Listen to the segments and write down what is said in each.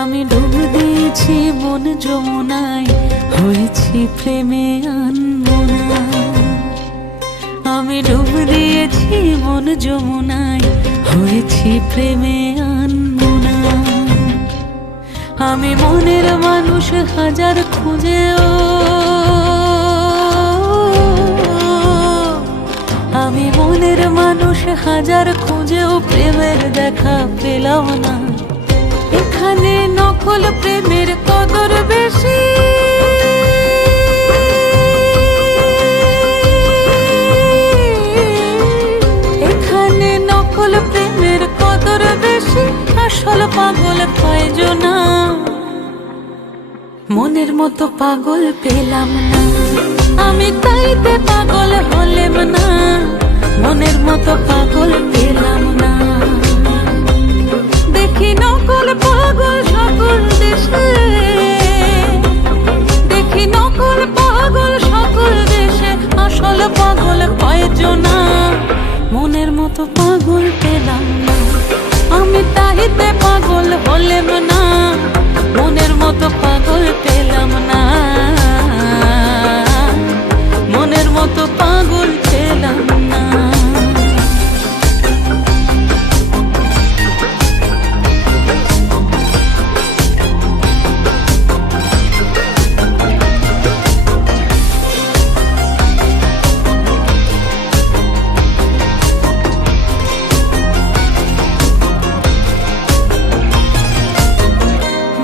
আমি ডুব দিয়েছি মন যমুনায়, হয়েছি প্রেমে আনমনা। আমি ডুব দিয়েছি মন যমুনায়, হয়েছি প্রেমে আনমনা। আমি মনের মানুষ হাজার খুঁজেও, আমি মনের মানুষ হাজার খুঁজেও প্রেমের দেখা পেলাম না। এখানে নকল প্রেমের কদর বেশি, এখানে নকল প্রেমের কদর বেশি, আসল পাগল কয়জনা। মনের মতো পাগল পেলাম না, আমি তাইতে পাগল হলেম না। মনের মতো পাগল পেলাম না। দেখি নকল পাগল সকল দেশে, দেখি নকল পাগল সকল দেশে, আসল পাগল কয়জনা। মনের মতো পাগল পেলাম না, আমি তাইতে পাগল হলেম না। মনের মতো পাগল পেলাম না, মনের মতো পাগল পেলাম না।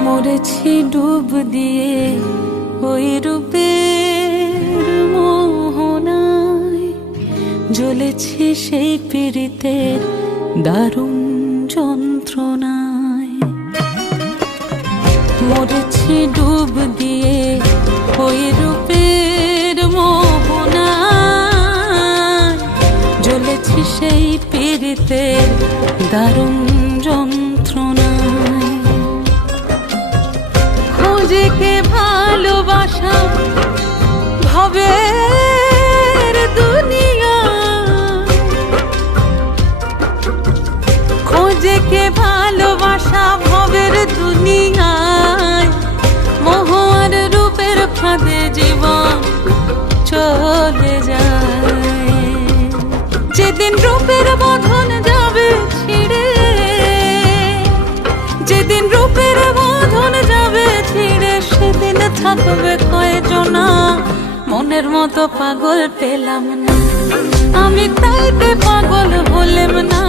মরেছি ডুব দিয়ে ওই রূপের মোহনায়, জ্বলেছি সেই পীড়িতের দারুণ যন্ত্রণায়। মরেছি ডুব দিয়ে ওই রূপের মোহনায়, জ্বলেছি সেই পীড়িতের দারুণ যন্ত্রণায়। খুঁজেকে ভালোবাসা ভবের দুনিয়া, খোঁজেকে ভালোবাসা ভবের দুনিয়ায়। মোহ আর রূপের ফাঁদে জীবন চলে যায়। যেদিন রূপের বন্ধন যাবে ছিঁড়ে, যেদিন রূপের বন্ধন যাবে ছিঁড়ে, সেদিন থাকবে কয়জনা। মনের মতো পাগল পেলাম না, আমি তাইতে পাগল হলেম না।